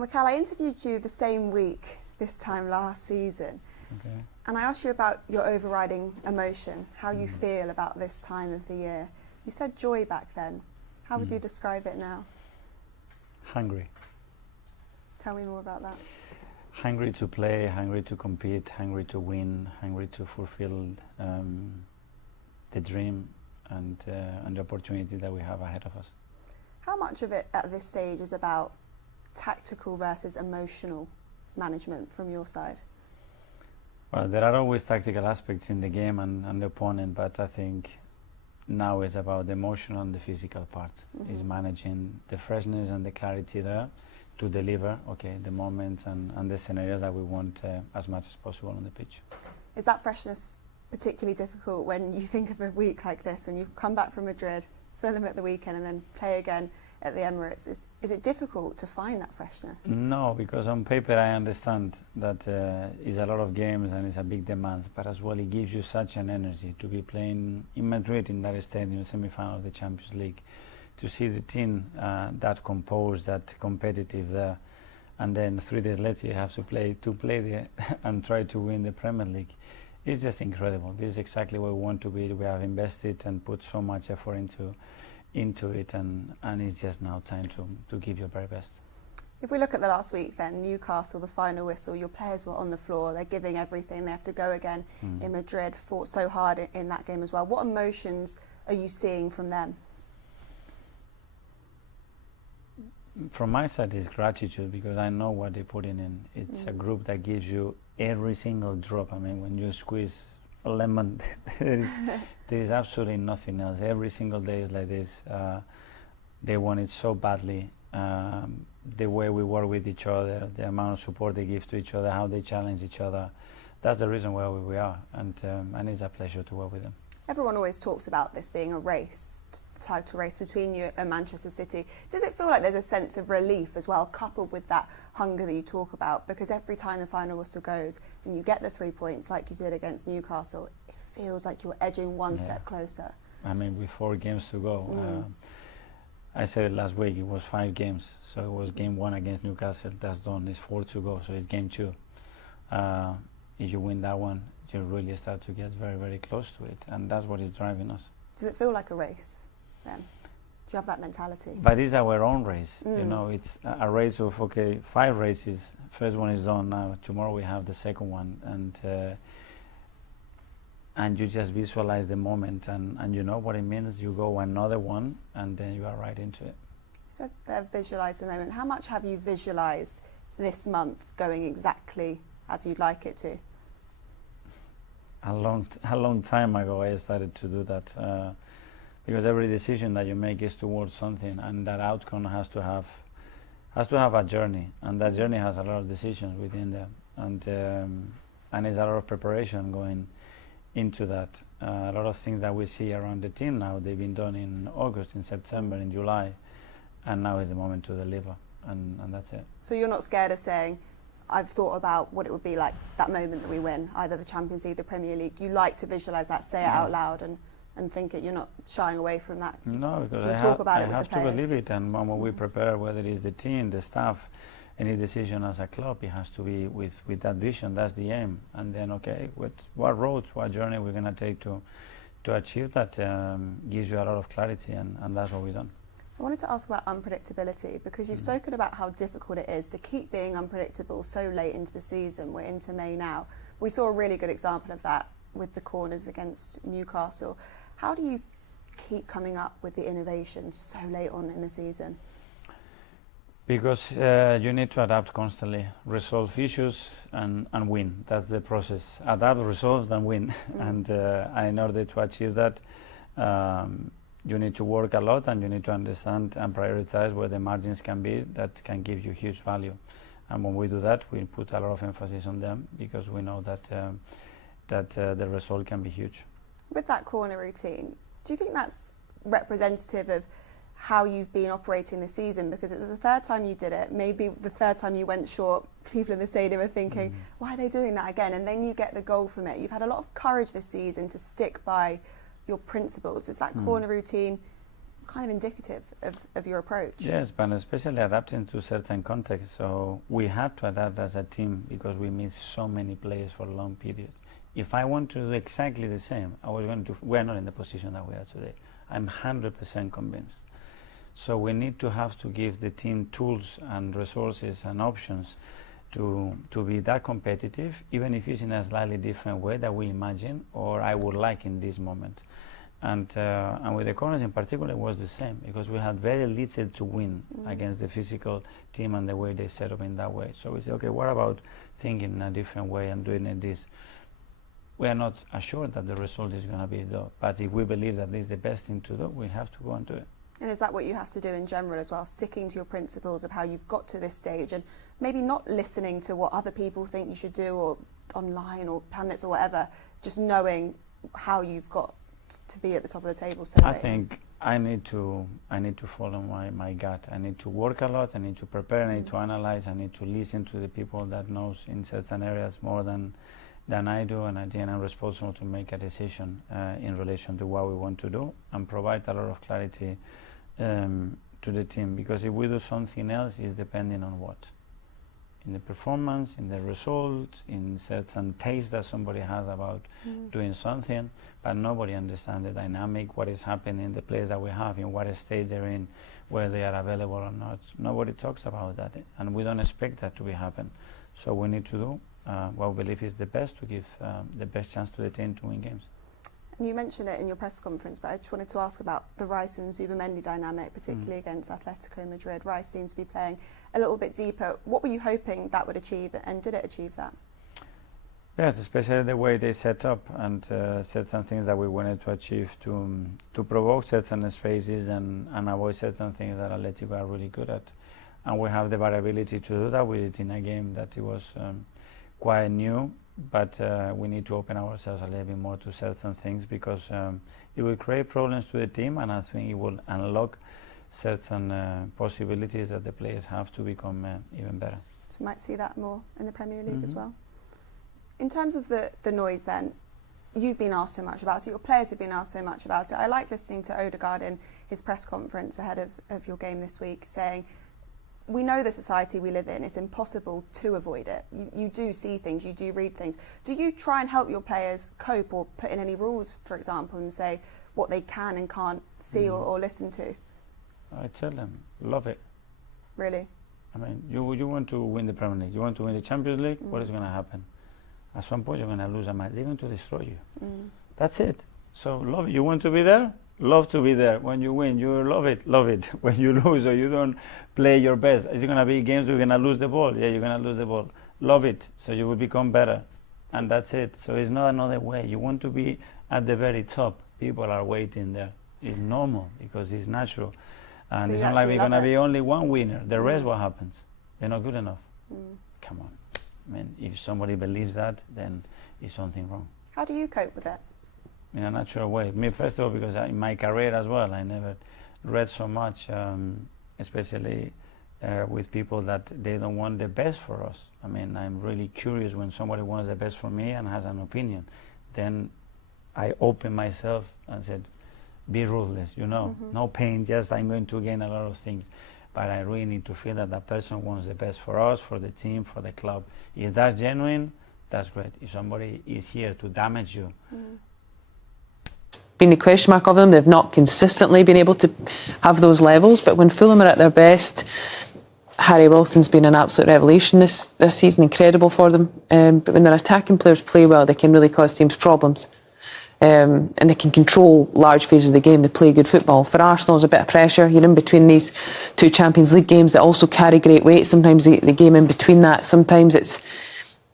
Well, Mikel, I interviewed you the same week this time last season. Okay. And I asked you about your overriding emotion, how you feel about this time of the year. You said joy back then. How would you describe it now? Hungry. Tell me more about that. Hungry to play, hungry to compete, hungry to win, hungry to fulfill the dream and the opportunity that we have ahead of us. How much of it at this stage is about tactical versus emotional management from your side? Well, there are always tactical aspects in the game and the opponent, but I think now it's about the emotional and the physical part. Is managing the freshness and the clarity there to deliver, the moments and the scenarios that we want as much as possible on the pitch. Is that freshness particularly difficult when you think of a week like this, when you come back from Madrid, film at the weekend and then play again at the Emirates? Is it difficult to find that freshness? No, because on paper I understand that it's a lot of games and it's a big demand, but as well it gives you such an energy to be playing in Madrid in that stadium, semi-final of the Champions League, to see the team that composed, that competitive there, and then 3 days later you have to play there and try to win the Premier League. It's just incredible. This is exactly where we want to be. We have invested and put so much effort into it, and it's just now time to give your very best. If we look at the last week then, Newcastle, the final whistle, your players were on the floor, they're giving everything, they have to go again in Madrid, fought so hard in that game as well. What emotions are you seeing from them? From my side is gratitude, because I know what they're putting in. It's a group that gives you every single drop. I mean, when you squeeze a lemon, there is absolutely nothing else. Every single day is like this. They want it so badly. The way we work with each other, the amount of support they give to each other, how they challenge each other. That's the reason why we are, and it's a pleasure to work with them. Everyone always talks about this being a race, title race between you and Manchester City. Does it feel like there's a sense of relief as well, coupled with that hunger that you talk about? Because every time the final whistle goes and you get the 3 points like you did against Newcastle, it feels like you're edging one step closer. I mean, with 4 games to go. I said it last week, it was 5 games. So it was game 1 against Newcastle, that's done. It's 4 to go, so it's game 2. If you win that one, you really start to get very, very close to it, and that's what is driving us. Does it feel like a race then? Do you have that mentality? But it's our own race, you know, it's a race of, 5 races. First one is done now, tomorrow we have the second one, and you just visualize the moment, and you know what it means. You go another one, and then you are right into it. So visualize the moment. How much have you visualized this month going exactly as you'd like it to? A long time ago I started to do that, because every decision that you make is towards something, and that outcome has to have a journey, and that journey has a lot of decisions within there, and it's a lot of preparation going into that. A lot of things that we see around the team now, they've been done in August, in September, in July, and now is the moment to deliver, and that's it. So you're not scared of saying, I've thought about what it would be like that moment that we win, either the Champions League, the Premier League. You like to visualise that, say it out loud and think it. You're not shying away from that. No, because I have to believe it, and when we prepare, whether it's the team, the staff, any decision as a club, it has to be with that vision. That's the aim. And then, what roads, what journey we're going to take to achieve that gives you a lot of clarity, and that's what we've done. I wanted to ask about unpredictability, because you've spoken about how difficult it is to keep being unpredictable so late into the season. We're into May now. We saw a really good example of that with the corners against Newcastle. How do you keep coming up with the innovation so late on in the season? Because you need to adapt constantly, resolve issues and win. That's the process. Adapt, resolve, then win. And in order to achieve that, you need to work a lot, and you need to understand and prioritize where the margins can be that can give you huge value. And when we do that, we put a lot of emphasis on them, because we know that the result can be huge. With that corner routine, do you think that's representative of how you've been operating this season? Because it was the 3rd time you did it, maybe the 3rd time you went short, people in the stadium are thinking, why are they doing that again? And then you get the goal from it. You've had a lot of courage this season to stick by your principles. Is that corner routine kind of indicative of your approach. Yes, but especially adapting to certain contexts. So we have to adapt as a team because we miss so many players for long periods. If I want to do exactly the same, we're not in the position that we are today. I'm 100% convinced. So we need to have to give the team tools and resources and options to be that competitive, even if it's in a slightly different way that we imagine or I would like in this moment. And with the corners in particular, it was the same because we had very little to win against the physical team and the way they set up in that way. So we said, okay, what about thinking in a different way and doing it this? We are not assured that the result is going to be though, but if we believe that this is the best thing to do, we have to go and do it. And is that what you have to do in general as well, sticking to your principles of how you've got to this stage and maybe not listening to what other people think you should do or online or pundits or whatever, just knowing how you've got to be at the top of the table? I think I need to follow my gut. I need to work a lot, I need to prepare, I need to analyze, I need to listen to the people that knows in certain areas more than I do, and again I'm responsible to make a decision in relation to what we want to do and provide a lot of clarity to the team, because if we do something else, it's depending on what? In the performance, in the results, in certain taste that somebody has about doing something, but nobody understands the dynamic, what is happening in the place that we have, in what state they're in, whether they are available or not. Nobody talks about that, and we don't expect that to be happen. So we need to do what we believe is the best to give the best chance to the team to win games. And you mentioned it in your press conference, but I just wanted to ask about the Rice and Zubimendi dynamic, particularly against Atletico Madrid. Rice seemed to be playing a little bit deeper. What were you hoping that would achieve, and did it achieve that? Yes, especially the way they set up and certain things that we wanted to achieve to provoke certain spaces and avoid certain things that Atletico are really good at. And we have the variability to do that with it in a game that it was quite new, but we need to open ourselves a little bit more to certain things, because it will create problems to the team, and I think it will unlock certain possibilities that the players have to become even better. So you might see that more in the Premier League as well. In terms of the noise then, you've been asked so much about it, your players have been asked so much about it. I like listening to Odegaard in his press conference ahead of your game this week saying, we know the society we live in, it's impossible to avoid it. You do see things, you do read things. Do you try and help your players cope or put in any rules, for example, and say what they can and can't see or listen to? I tell them, love it. Really? I mean, you want to win the Premier League, you want to win the Champions League, what is going to happen? At some point you're going to lose a match, they're going to destroy you. That's it. So love it. You want to be there? Love to be there. When you win, you love it, love it. When you lose or you don't play your best, is it going to be games where you're going to lose the ball? Yeah, you're going to lose the ball. Love it, so you will become better. And that's it. So it's not another way. You want to be at the very top. People are waiting there. It's normal because it's natural. And so it's not like we're going to be only one winner. The rest, what happens? They're not good enough. Come on. I mean, if somebody believes that, then it's something wrong. How do you cope with it? In a natural way. Me, first of all, because in my career as well, I never read so much, especially with people that they don't want the best for us. I mean, I'm really curious when somebody wants the best for me and has an opinion. Then I open myself and said, be ruthless, you know, no pain, just I'm going to gain a lot of things. But I really need to feel that that person wants the best for us, for the team, for the club. If that's genuine, that's great. If somebody is here to damage you, been a question mark of them. They've not consistently been able to have those levels, but when Fulham are at their best, Harry Wilson's been an absolute revelation this season, incredible for them. But when their attacking players play well, they can really cause teams problems. And they can control large phases of the game. They play good football. For Arsenal, there's a bit of pressure. You're in between these two Champions League games that also carry great weight. Sometimes the game in between that, sometimes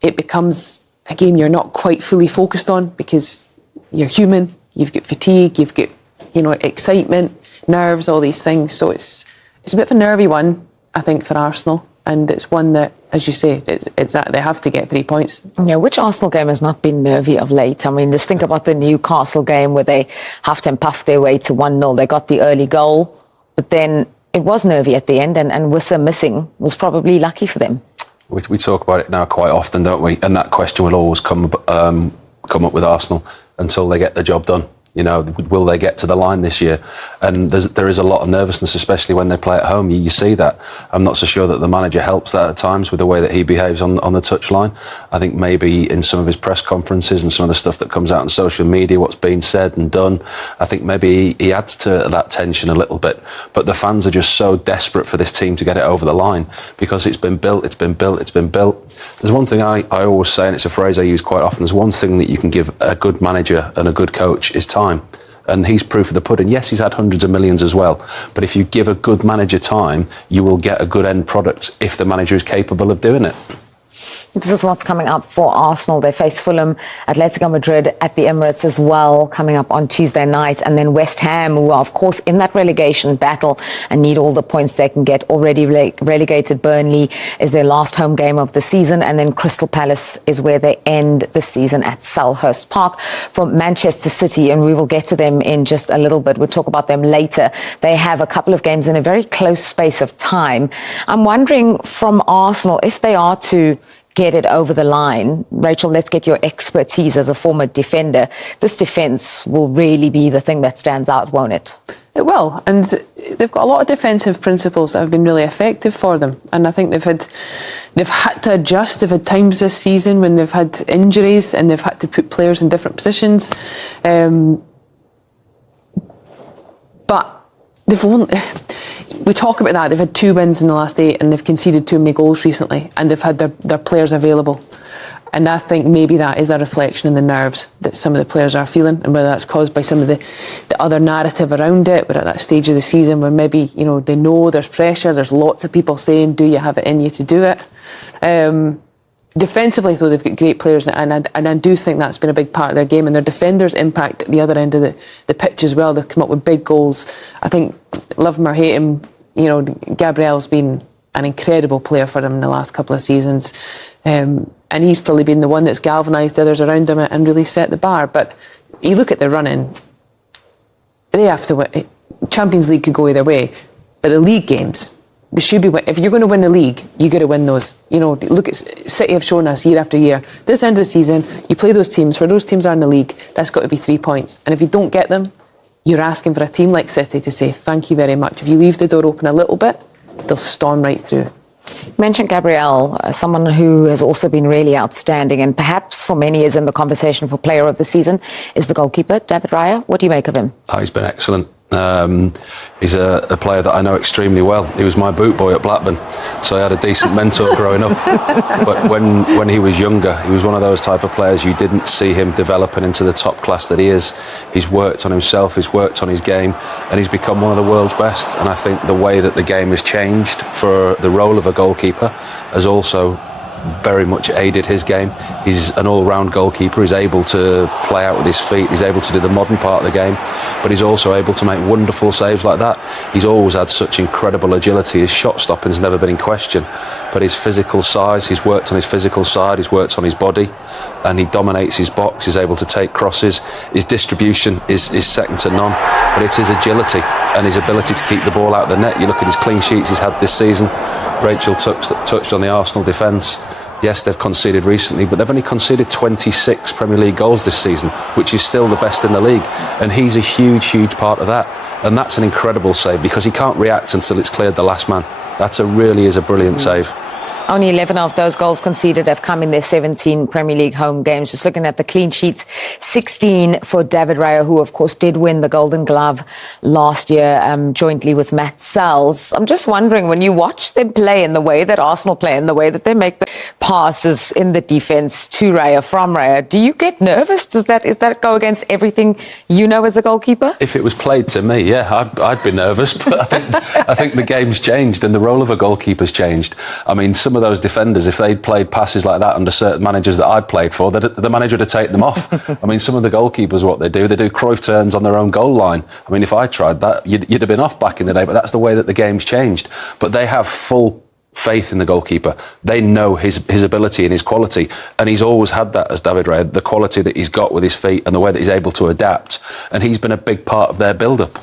it becomes a game you're not quite fully focused on because you're human. You've got fatigue, you've got, excitement, nerves, all these things. So it's a bit of a nervy one, I think, for Arsenal. And it's one that, as you say, it's that they have to get 3 points. Yeah, which Arsenal game has not been nervy of late? I mean, just think about the Newcastle game where they huffed and puffed their way to 1-0. They got the early goal, but then it was nervy at the end, and Wissa missing was probably lucky for them. We talk about it now quite often, don't we? And that question will always come up with Arsenal until they get the job done. You know, will they get to the line this year? And there is a lot of nervousness, especially when they play at home. You see that. I'm not so sure that the manager helps that at times with the way that he behaves on the touchline. I think maybe in some of his press conferences and some of the stuff that comes out on social media, what's being said and done, I think maybe he adds to that tension a little bit. But the fans are just so desperate for this team to get it over the line because it's been built. There's one thing I always say, and it's a phrase I use quite often, there's one thing that you can give a good manager and a good coach is time. And he's proof of the pudding. Yes, he's had hundreds of millions as well. But if you give a good manager time, you will get a good end product if the manager is capable of doing it. This is what's coming up for Arsenal. They face Fulham, Atletico Madrid at the Emirates as well, coming up on Tuesday night. And then West Ham, who are, of course, in that relegation battle and need all the points they can get. Already relegated Burnley is their last home game of the season. And then Crystal Palace is where they end the season at Selhurst Park for Manchester City. And we will get to them in just a little bit. We'll talk about them later. They have a couple of games in a very close space of time. I'm wondering from Arsenal, if they are to get it over the line. Rachel, let's get your expertise as a former defender. This defence will really be the thing that stands out, won't it? It will, and they've got a lot of defensive principles that have been really effective for them. And I think they've had to adjust. They've had times this season when they've had injuries and they've had to put players in different positions. But they've only... We talk about that. They've had 2 wins in the last 8 and they've conceded too many goals recently, and they've had their players available. And I think maybe that is a reflection in the nerves that some of the players are feeling, and whether that's caused by some of the other narrative around it. We're at that stage of the season where maybe, you know, they know there's pressure. There's lots of people saying, do you have it in you to do it? Defensively, though, they've got great players, and I do think that's been a big part of their game, and their defenders impact at the other end of the pitch as well. They've come up with big goals. I think, love him or hate him, you know, Gabriel's been an incredible player for them in the last couple of seasons, and he's probably been the one that's galvanised others around him and really set the bar. But you look at the run-in, they have to win. Champions League could go either way, but the league games, they should be. If you're going to win the league, you got to win those. You know, look at City have shown us year after year. This end of the season, you play those teams where those teams are in the league. That's got to be 3 points, and if you don't get them, you're asking for a team like City to say thank you very much. If you leave the door open a little bit, they'll storm right through. You mentioned Gabriel, someone who has also been really outstanding, and perhaps for many is in the conversation for Player of the Season, is the goalkeeper, David Raya. What do you make of him? Oh, he's been excellent. He's a player that I know extremely well. He was my boot boy at Blackburn, so I had a decent mentor growing up. But when he was younger, he was one of those type of players you didn't see him developing into the top class that he is. He's worked on himself, he's worked on his game, and he's become one of the world's best. And I think the way that the game has changed for the role of a goalkeeper has also very much aided his game. He's an all-round goalkeeper. He's able to play out with his feet. He's able to do the modern part of the game, but he's also able to make wonderful saves like that. He's always had such incredible agility. His shot stopping has never been in question, but his physical size, he's worked on his physical side, he's worked on his body, and he dominates his box. He's able to take crosses. His distribution is second to none, but it's his agility and his ability to keep the ball out of the net. You look at his clean sheets he's had this season. Rachel touched on the Arsenal defence. Yes, they've conceded recently, but they've only conceded 26 Premier League goals this season, which is still the best in the league. And he's a huge, huge part of that. And that's an incredible save because he can't react until it's cleared the last man. That really is a brilliant save. Only 11 of those goals conceded have come in their 17 Premier League home games. Just looking at the clean sheets, 16 for David Raya, who of course did win the Golden Glove last year jointly with Matt Sells. I'm just wondering, when you watch them play in the way that Arsenal play, in the way that they make the passes in the defence to Raya, from Raya, do you get nervous? Does that go against everything you know as a goalkeeper? If it was played to me, yeah, I'd be nervous. But I think the game's changed and the role of a goalkeeper's changed. I mean, some of those defenders, if they'd played passes like that under certain managers that I'd played for, the manager would have taken them off. I mean, some of the goalkeepers, what they do Cruyff turns on their own goal line. I mean, if I tried that, you'd have been off back in the day, but that's the way that the game's changed. But they have full faith in the goalkeeper. They know his ability and his quality, and he's always had that as David Raya, the quality that he's got with his feet and the way that he's able to adapt, and he's been a big part of their build-up.